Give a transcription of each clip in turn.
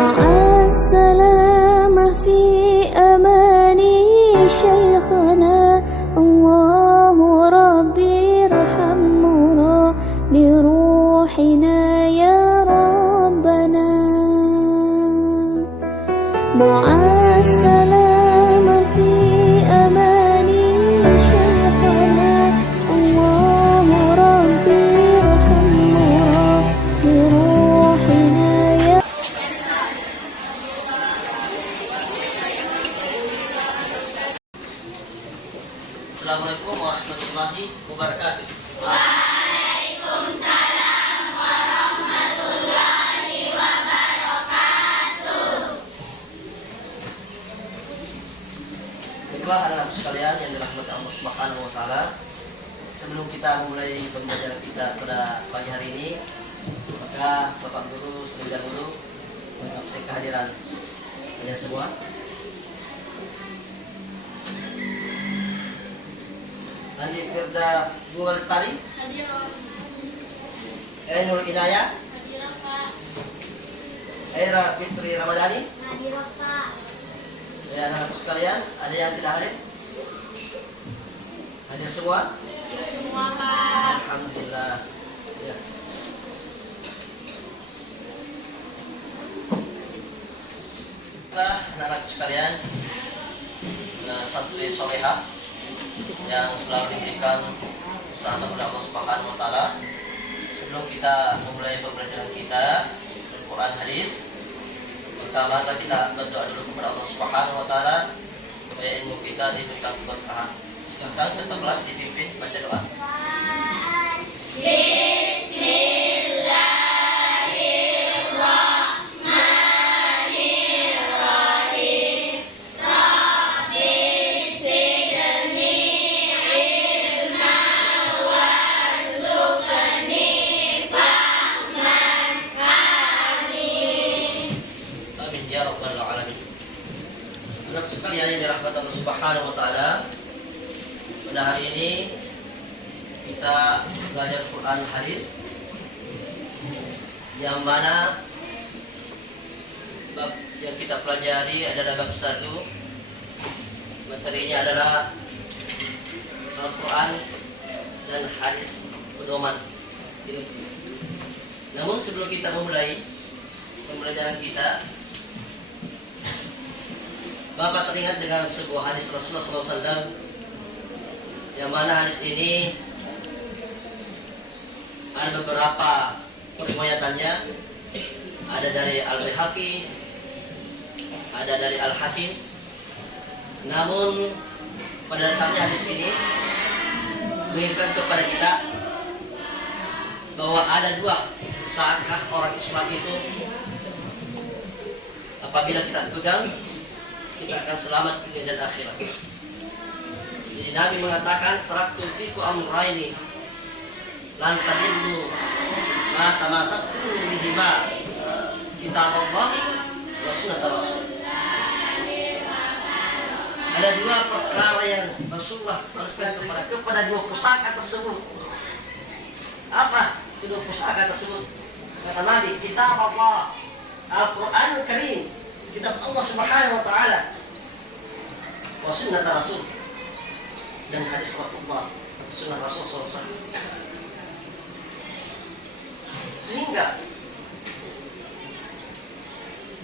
مع السلامة في أماني شيخنا الله ربي ارحمنا بروحنا يا ربنا مع السلامة في أماني شيخنا الله ربي ارحمنا بروحنا يا Assalamualaikum warahmatullahi wabarakatuh. Baiklah anak-anak sekalian yang dirahmati Allah Subhanahu wa taala. Sebelum kita memulai pembelajaran kita pada pagi hari ini, maka Bapak Guru terlebih dahulu mengabsen kehadiran kalian semua. Andi Firda Bunga Lestari, Hadirah. Ainul Inayah, Hadirah, Pak. Aira Fitri Ramadhani. Hadirah, Pak. Ya anak-anak sekalian, ada yang tidak hadir? Hadir semua? Semua, Pak. Alhamdulillah. Ya. Anak-anak sekalian, santri solehah yang selalu diberikan usaha oleh Allah Subhanahu wa taala. Sebelum kita memulai pembelajaran kita Al-Quran hadis, pertama kita berdoa dulu kepada Allah Subhanahu wa taala supaya ilmu kita diberikan keberkahan. Sekarang kita kelas dipimpin baca doa. Amin ya rabbal alamin. Anak sekalian yang dirahmati Allah Subhanahu wa taala, pada hari ini kita belajar Quran hadis yang mana bab yang kita pelajari adalah bab 1. Materinya adalah Al-Quran dan hadis pedoman. Namun sebelum kita memulai pembelajaran kita, Bapak teringat dengan sebuah hadis Rasulullah SAW, yang mana hadis ini ada beberapa riwayatannya. Ada dari Al-Baihaqi, ada dari Al-Hakim. Namun pada dasarnya hadis ini mengingatkan kepada kita bahwa ada dua usahakah orang Islam itu apabila kita pegang, kita akan selamat dunia dan akhirat. Jadi Nabi mengatakan, taraktu fiku amraini lan tadillu ma tamassaktum bihima kitabullah wa sunnat rasul. Ada dua perkara yang Rasulullah haruskan kepada dua pusaka tersebut. Apa kedua pusaka tersebut? Kata Nabi, kitab Allah, Al-Quran Al-Karim, kitab Allah Subhanahu wa taala, wa sunnat rasul, dan hadis Rasulullah atau sunnah Rasul SAW. Sehingga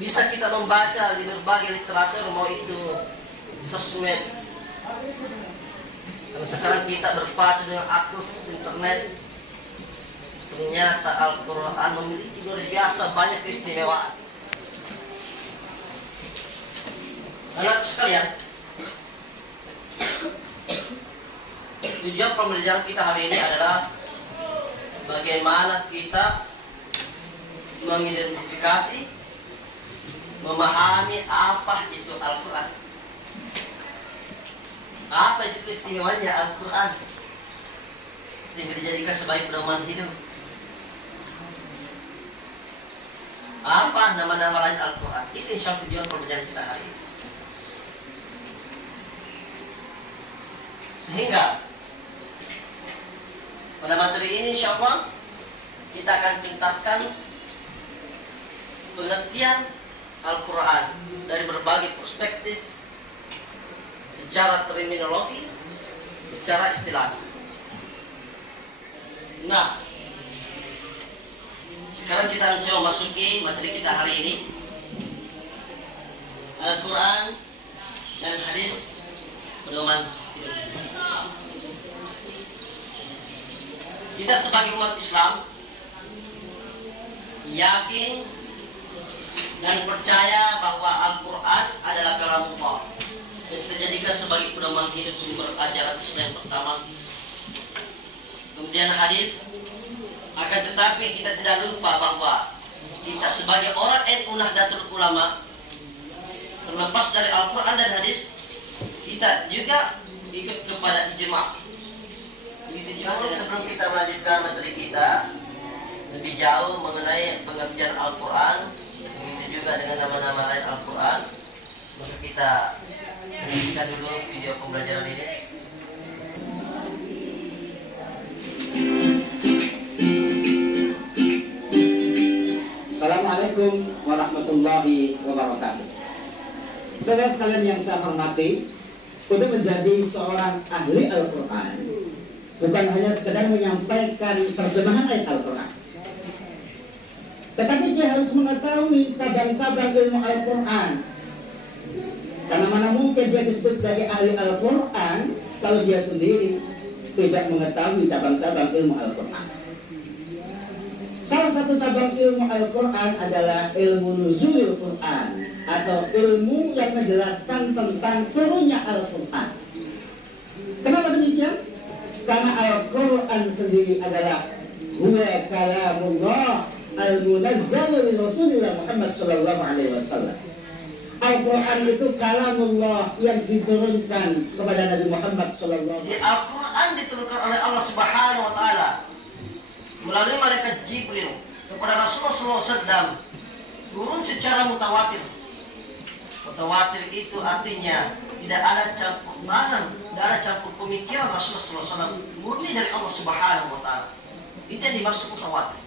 bisa kita membaca di berbagai literatur, mau itu sosmed. Karena sekarang kita berpacu dengan akses internet, ternyata Al-Quran memiliki luar biasa banyak keistimewaan. Anak sekalian, tujuan pembelajaran kita hari ini adalah bagaimana kita mengidentifikasi, memahami apa itu Al-Quran, apa itu keistimewanya Al-Quran, sehingga dijadikan sebagai pedoman hidup. Apa nama-nama lain Al-Quran? Itu insya Allah tujuan pembelajaran kita hari ini. Sehingga pada materi ini insya Allah kita akan tuntaskan pengertian Al-Quran dari berbagai perspektif, secara terminologi, secara istilah. Nah, sekarang kita coba masuki materi kita hari ini, Al-Quran dan hadis pedoman hidup. Kita sebagai umat Islam yakin dan percaya bahwa Al-Quran adalah kalamullah dan kita jadikan sebagai pedoman hidup sumber ajaran Islam pertama. Kemudian hadis, akan tetapi kita tidak lupa bahwa kita sebagai orang NU Nahdlatul Ulama, terlepas dari Al-Quran dan hadis, kita juga ikut kepada ijma'. Begitu juga sebelum kita melanjutkan materi kita lebih jauh mengenai pengertian Al-Quran, begitu juga dengan nama-nama lain Al-Quran, maka kita saksikan dulu video pembelajaran ini. Assalamualaikum warahmatullahi wabarakatuh. Saudara sekalian yang saya hormati, untuk menjadi seorang ahli Al-Quran bukan hanya sekedar menyampaikan terjemahan ayat Al-Quran, tetapi dia harus mengetahui cabang-cabang ilmu Al-Quran. Karena mana mungkin dia disebut sebagai ahli Al-Quran kalau dia sendiri tidak mengetahui cabang-cabang ilmu Al-Quran. Salah satu cabang ilmu Al-Quran adalah ilmu nuzulil Quran, atau ilmu yang menjelaskan tentang turunnya Al-Quran. Kenapa demikian? Karena Al-Quran sendiri adalah huwa kalamullah al-munazzalu li Rasulillah Muhammad sallallahu alaihi wasallam. Al-Quran itu kalamullah yang diturunkan kepada Nabi Muhammad sallallahu alaihi wasallam. Al-Quran diturunkan oleh Allah Subhanahu wa taala melalui malaikat Jibril kepada Rasulullah SAW, turun secara mutawatir. Mutawatir itu artinya tidak ada campur tangan, tidak ada campur pemikiran Rasulullah SAW, murni dari Allah Subhanahu wa taala. Itu yang dimaksud mutawatir.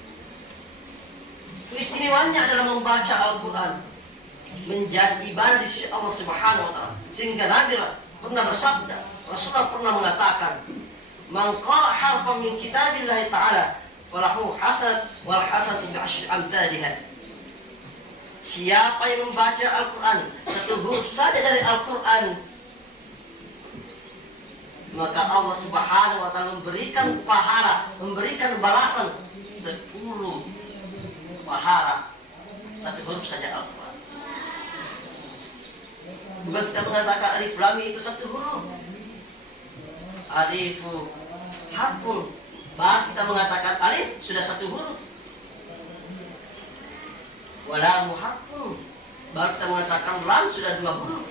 Keistimewaannya adalah membaca Al-Quran menjadi ibadah di sisi Allah Subhanahu wa taala. Sehingga Nabi pernah bersabda, Rasulullah pernah mengatakan, "Man qara'a harfan min kitabillahi ta'ala falahu hasanat wal hasanatu bi'asyri amsalihha." Siapa yang membaca Al-Quran satu huruf saja dari Al-Quran, maka Allah Subhanahu wa taala memberikan pahala, memberikan balasan 10 pahala satu huruf saja Al-Quran. Bukan kita mengatakan alif lam mim itu satu huruf. Alifu harfun, baru kita mengatakan alif sudah satu huruf. Wala muhaqqun, baru kita mengatakan lam sudah 2 huruf.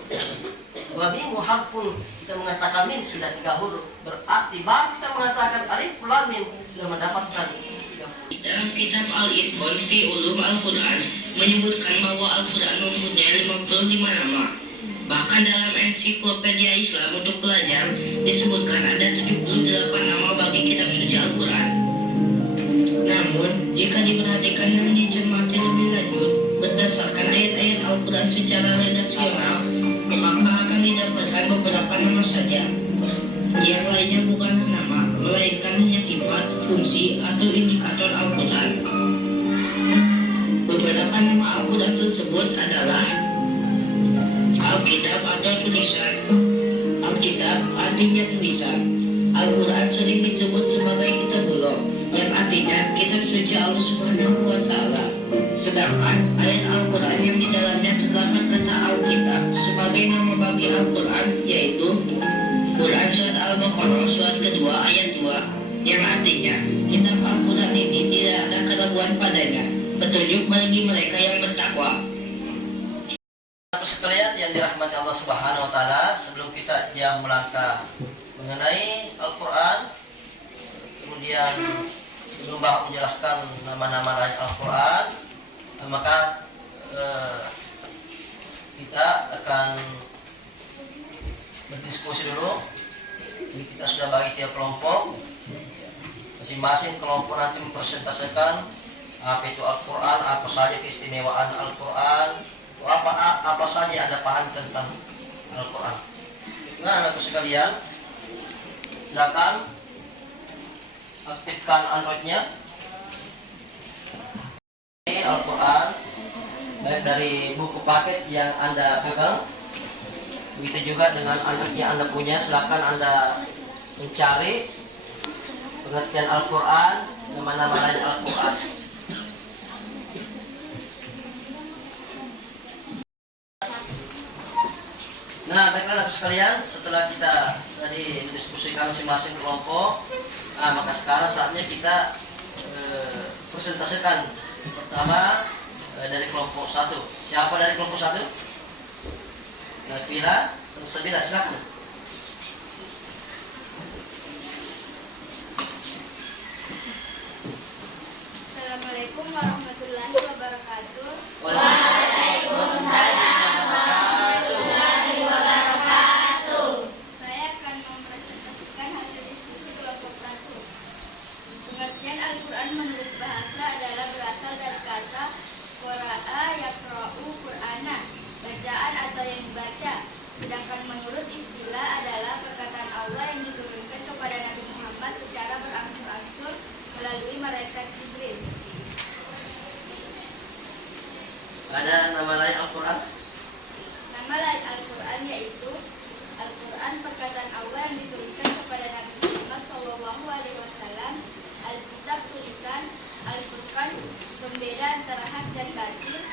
Wa mim muhaqqun, kita mengatakan mim sudah 3 huruf. Berarti baru kita mengatakan alif lam mim sudah mendapatkan 3 huruf. Dalam kitab Al-Itqan fi Ulum Al-Quran menyebutkan bahwa Al-Quran mempunyai 55 nama. Bahkan dalam ensiklopedia Islam untuk pelajar disebutkan ada 78 nama bagi kitab suci Al-Quran. Namun, jika diperhatikan dan dicermati lebih lanjut berdasarkan ayat-ayat Al-Quran secara redaksional, maka akan didapatkan beberapa nama saja. Yang lainnya bukanlah nama, melainkan hanya sifat, fungsi, atau indikator Al-Quran. Beberapa nama Al-Quran tersebut adalah Alkitab atau tulisan. Alkitab artinya tulisan. Al-Quran sering disebut sebagai kitabullah, yang artinya kitab suci Allah Subhanahu wa taala. Sedangkan ayat Al-Quran yang di dalamnya terdapat kata Alkitab sebagai nama bagi Al-Quran yaitu Quran surat Al-Baqarah surat kedua ayat 2, yang artinya kitab Al-Quran ini tidak ada keraguan padanya, petunjuk bagi mereka yang bertakwa. Sekalian yang dirahmati Allah Subhanahu wa taala, sebelum kita melangkah mengenai Al-Quran, kemudian sebelum Bapak menjelaskan nama-nama lain Al-Quran, maka kita akan berdiskusi dulu. Jadi kita sudah bagi tiap kelompok, masing-masing kelompok nanti mempresentasikan apa itu Al-Quran, apa saja keistimewaan Al-Quran, apa saja Anda paham tentang Al-Quran. Nah, anak-anakku sekalian, silakan aktifkan Android-nya. Ini Al-Quran baik dari buku paket yang Anda pegang, begitu juga dengan Android-nya Anda punya. Silakan Anda mencari pengertian Al-Quran, nama-nama lain Al-Quran. Nah, baiklah anak sekalian, setelah kita tadi mendiskusikan masing-masing kelompok, maka sekarang saatnya kita presentasikan. Pertama dari kelompok 1. Siapa dari kelompok 1? Nabila, Sabila, silakan. Assalamualaikum warahmatullahi wabarakatuh. Waalaikumsalam warahmatullahi wabarakatuh. Saya akan mempresentasikan hasil diskusi kelompok 1. Pengertian Al-Quran menurut bahasa adalah berasal dari kata qara'a yaqra'u Qur'ana, bacaan atau yang dibaca. Sedangkan menurut istilah adalah perkataan Allah yang diturunkan kepada Nabi Muhammad secara berangsur-angsur melalui malaikat Jibril. Ada nama lain Al-Quran? Nama lain Al-Quran yaitu Al-Quran perkataan Allah yang diturunkan kepada Nabi Muhammad SAW, Alkitab tulisan, Al-Furqan pembeda antara hak dan batil,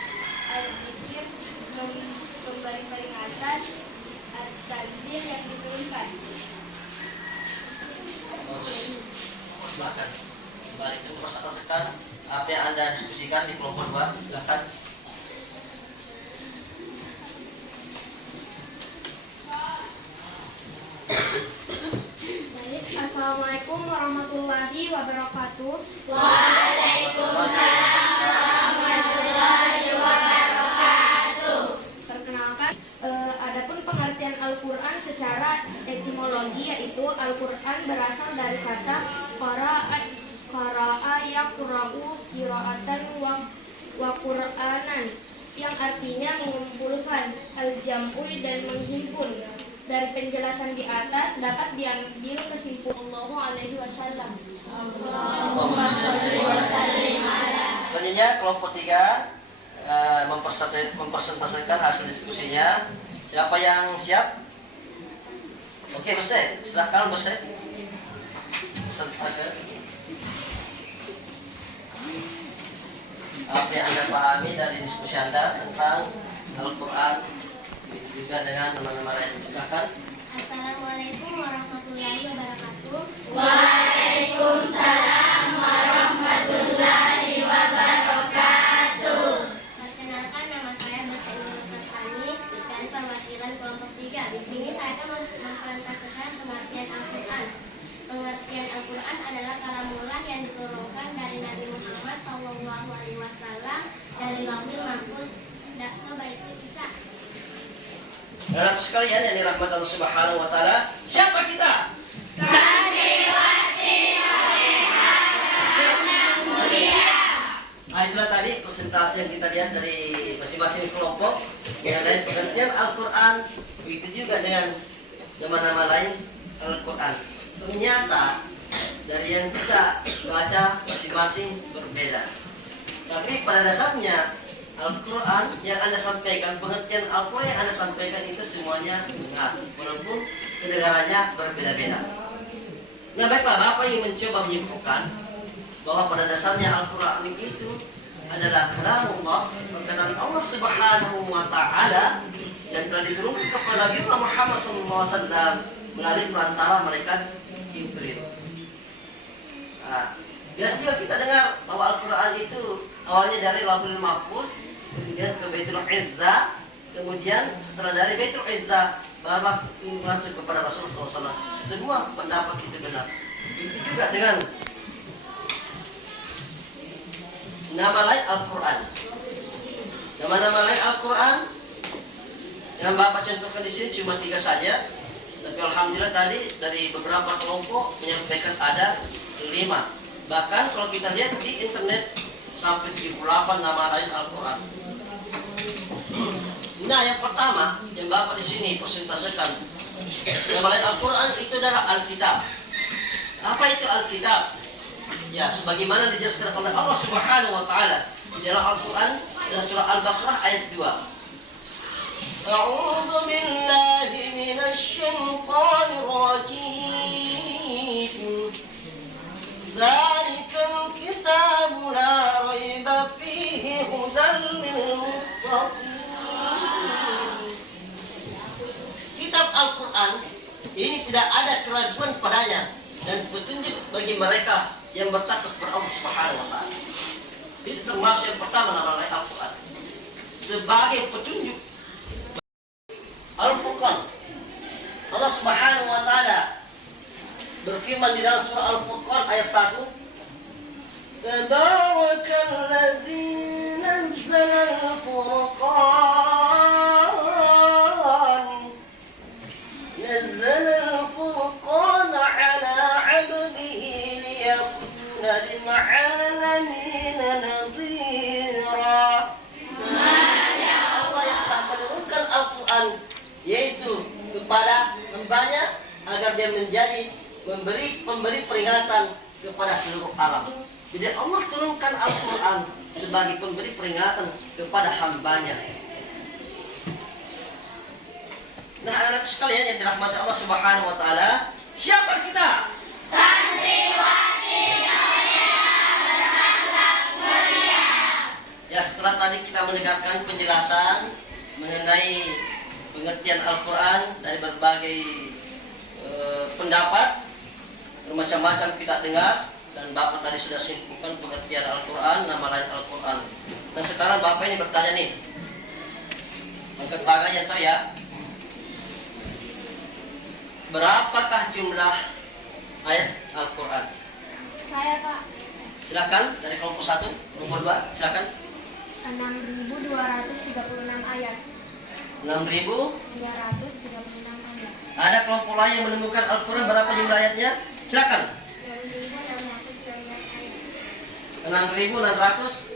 Al-Zikir pemberi peringatan, At-Tanzil yang diturunkan. Bagus. Silakan. Kembali ke presentasikan apa yang Anda diskusikan di kelompok 2. Silakan. Assalamualaikum warahmatullahi wabarakatuh. Waalaikumsalam warahmatullahi wabarakatuh. Perkenalkan, adapun pengertian Al-Quran secara etimologi yaitu Al-Quran berasal dari kata qara'a yaqra'u qira'atan wa Qur'anan yang artinya mengumpulkan, al-jam'u dan menghimpun. Dari penjelasan di atas dapat diambil kesimpulan Sallallahu alaihi wasallam. Selanjutnya kelompok 3 mempresentasikan hasil diskusinya. Siapa yang siap? Oke, Bese, silakan Bese. Apa yang Anda pahami dari diskusi Anda tentang Al-Quran, juga dengan nama-nama lain. Silakan. Assalamualaikum warahmatullahi wabarakatuh. Waalaikumsalam warahmatullahi wabarakatuh. Perkenalkan, nama saya Basairul Fatani dari perwakilan kelompok 3. Di sini saya akan mempresentasikan pengertian Al-Quran. Pengertian Al-Quran adalah kalamullah yang diturunkan dari Nabi Muhammad SAW dari Lauhul Mahfuz ke Baitul Izzah. Anak sekalian yang dirahmati Allah Subhanahu wa taala, siapa kita? Santriwati soleha anak mulia. Nah, itulah tadi presentasi yang kita lihat dari masing-masing kelompok mengenai pengertian Al-Quran, begitu juga dengan nama-nama lain Al-Quran. Ternyata dari yang kita baca masing-masing berbeda. Tapi pada dasarnya Al-Quran yang Anda sampaikan, pengertian Al-Quran yang Anda sampaikan itu semuanya benar, walaupun kedengarannya berbeda-beda. Nah, baiklah, Bapak ingin mencoba menyimpulkan bahwa pada dasarnya Al-Quran itu adalah kalamullah, perkataan Allah Subhanahu wa taala yang telah diturunkan kepada Nabi Muhammad SAW melalui perantara malaikat Jibril. Nah, biasa juga kita dengar bahwa Al-Quran itu awalnya dari Lauhul Mahfuz, kemudian ke Baitul Izzah, kemudian setelah dari Baitul Izzah baru masuk kepada Rasulullah SAW. Semua pendapat itu benar. Itu juga dengan nama lain Al-Quran. Nama-nama lain Al-Quran yang Bapak contohkan di sini cuma 3 saja. Tapi alhamdulillah tadi dari beberapa kelompok menyampaikan ada 5. Bahkan kalau kita lihat di internet sampai 78 nama lain Al-Quran. Nah, yang pertama yang Bapak di sini presentasikan dalam Al-Quran itu adalah Alkitab. Apa itu Alkitab? Ya, sebagaimana dijelaskan oleh Allah Subhanahu wa taala di dalam Al-Quran dalam surah Al-Baqarah ayat 2. A'udzu billahi minasy syaithanir rajim. Dzalikal kitabu la raiba fihi hudan lil muttaqin. Kitab Al-Quran ini tidak ada keraguan padanya dan petunjuk bagi mereka yang bertakwa kepada Allah Subhanahu wa taala. Itu termasuk yang pertama nama Al-Quran sebagai petunjuk. Al-Furqan. Allah Subhanahu wa taala berfirman di dalam surah Al-Furqan ayat 1. Tabarakalladzi nazzala al-Furqan. Nazzala al-Furqan ala 'abdihi liyakuna lil'alamin nadhira. Masya Allah yang telah menurunkan Al-Quran, yaitu kepada hambanya agar dia menjadi pemberi peringatan kepada seluruh alam. Jadi Allah turunkan Al-Quran sebagai pemberi peringatan kepada hambanya. Nah, anak-anak sekalian yang dirahmati Allah Subhanahu wa taala, siapa kita? Santriwati Soleha berakhlak mulia. Ya, setelah tadi kita mendengarkan penjelasan mengenai pengertian Al-Quran dari berbagai pendapat, bermacam-macam kita dengar, dan Bapak tadi sudah simpulkan pengertian Al-Quran, nama lain Al-Quran. Nah, sekarang Bapak ini bertanya nih, angkat tangannya tahu ya, berapakah jumlah ayat Al-Quran? Saya Pak. Silakan dari kelompok 1, kelompok 2, silakan. 6.236 ayat. 6.236 ayat. Ada kelompok lain yang menemukan Al-Quran berapa jumlah ayatnya? Silakan. 6.616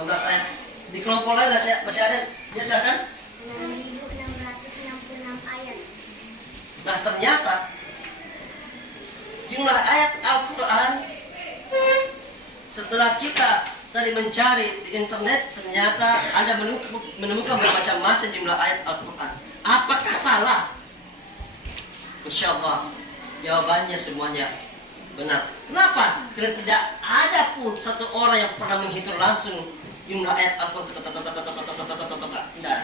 ayat. Di kelompok lain masih ada? Ya, silakan. 6.666 ayat. Nah, ternyata jumlah ayat Al-Quran setelah kita tadi mencari di internet, ternyata Anda menemukan bermacam-macam jumlah ayat Al-Quran. Apakah salah? Insya Allah jawabannya semuanya benar. Kenapa? Karena tidak ada pun satu orang yang pernah menghitung langsung jumlah ayat Al-Quran. Tidak.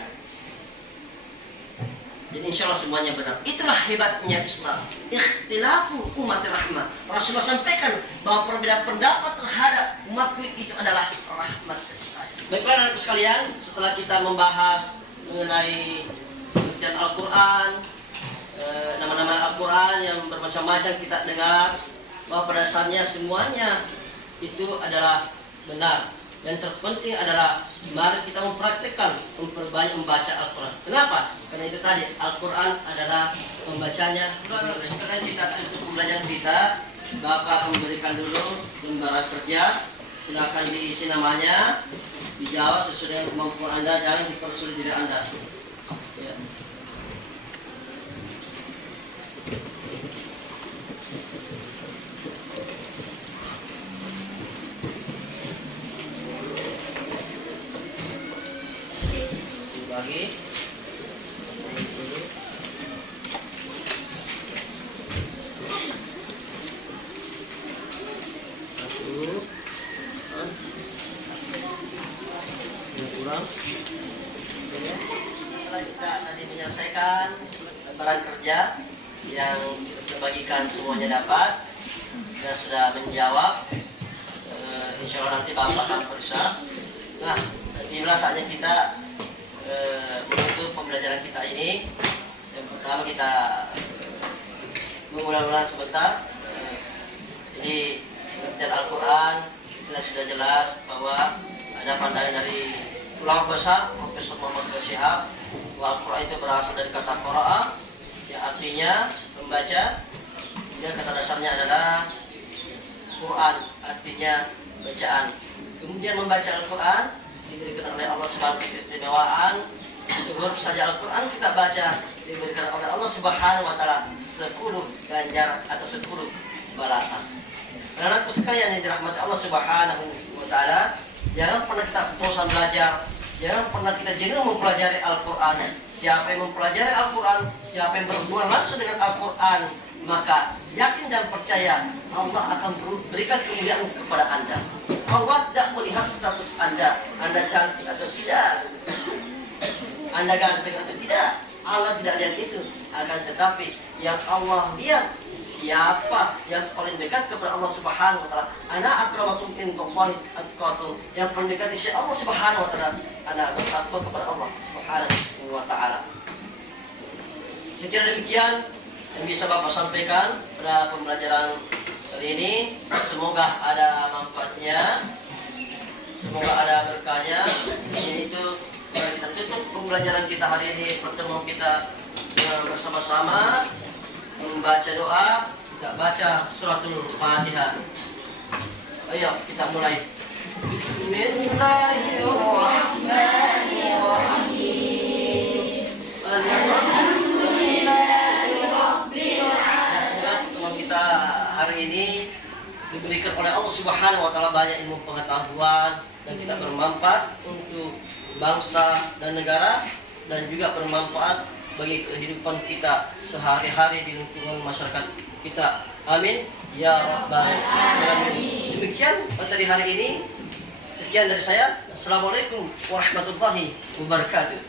Jadi insya Allah semuanya benar. Itulah hebatnya Islam. Ikhtilafu umat rahmah. Rasulullah sampaikan bahwa perbedaan pendapat terhadap umatku itu adalah rahmat saya. Baiklah anak sekalian, setelah kita membahas mengenai pengertian Al-Quran, nama-nama Al-Quran yang bermacam-macam kita dengar, bahwa pada dasarnya semuanya itu adalah benar. Yang terpenting adalah mari kita mempraktikkan, memperbanyak membaca Al-Quran. Kenapa? Karena itu tadi Al-Quran adalah membacanya. Sekarang kita tutup pembelajaran kita. Bapak akan memberikan dulu lembaran kerja. Silakan diisi namanya, dijawab sesuai dengan kemampuan Anda, jangan dipersulit diri Anda. Ya. Lagi. Satu. Kurang. Setelah kita tadi menyelesaikan lembaran kerja yang kita bagikan semuanya dapat dan sudah menjawab, insya Allah nanti Bapak akan periksa. Nah, nantilah saatnya kita menutup pembelajaran kita ini. Yang pertama kita mengulang-ulang sebentar. Jadi pengertian Al-Quran kita sudah jelas bahwa ada pandangan dari ulama besar Profesor Muhammad Syihab bahwa Al-Quran itu berasal dari kata qira'a yang artinya membaca, dan kata dasarnya adalah Quran artinya bacaan. Kemudian membaca Al-Quran diberikan oleh Allah sebagai keistimewaan Huruf saja Al-Quran kita baca diberikan oleh Allah Subhanahu wa Ta'ala 10 ganjaran atau 10 balasan. Anak-anakku sekalian yang dirahmati Allah Subhanahu wa Ta'ala, jangan pernah kita bosan belajar, jangan pernah kita jenuh mempelajari Al-Quran. Siapa yang mempelajari Al-Quran, siapa yang berhubungan langsung dengan Al-Quran, maka yakin dan percaya Allah akan berikan kemuliaan kepada Anda. Allah tidak melihat status Anda cantik atau tidak, Anda ganteng atau tidak. Allah tidak lihat itu. Akan tetapi yang Allah lihat, siapa yang paling dekat kepada Allah Subhanahu wa Ta'ala. Ana akramakum indallahi atqakum. Yang paling dekat di sisi Allah Subhanahu wa Ta'ala, ana bertakwa kepada Allah Subhanahu wa Ta'ala. Sekiranya demikian yang bisa Bapak sampaikan pada pembelajaran kali ini. Semoga ada manfaatnya, semoga ada berkahnya. Yaitu kita tutup pembelajaran kita hari ini, pertemuan kita dengan bersama-sama membaca doa. Kita baca suratul Fatihah. Ayo kita mulai. Bismillahirrahmanirrahim. Semoga pertemuan kita hari ini diberikan oleh Allah Subhanahu wa Ta'ala banyak ilmu pengetahuan dan kita bermanfaat untuk bangsa dan negara, dan juga bermanfaat bagi kehidupan kita sehari-hari di lingkungan masyarakat kita. Amin ya rabbal alamin. Demikian materi hari ini. Sekian dari saya. Assalamualaikum warahmatullahi wabarakatuh.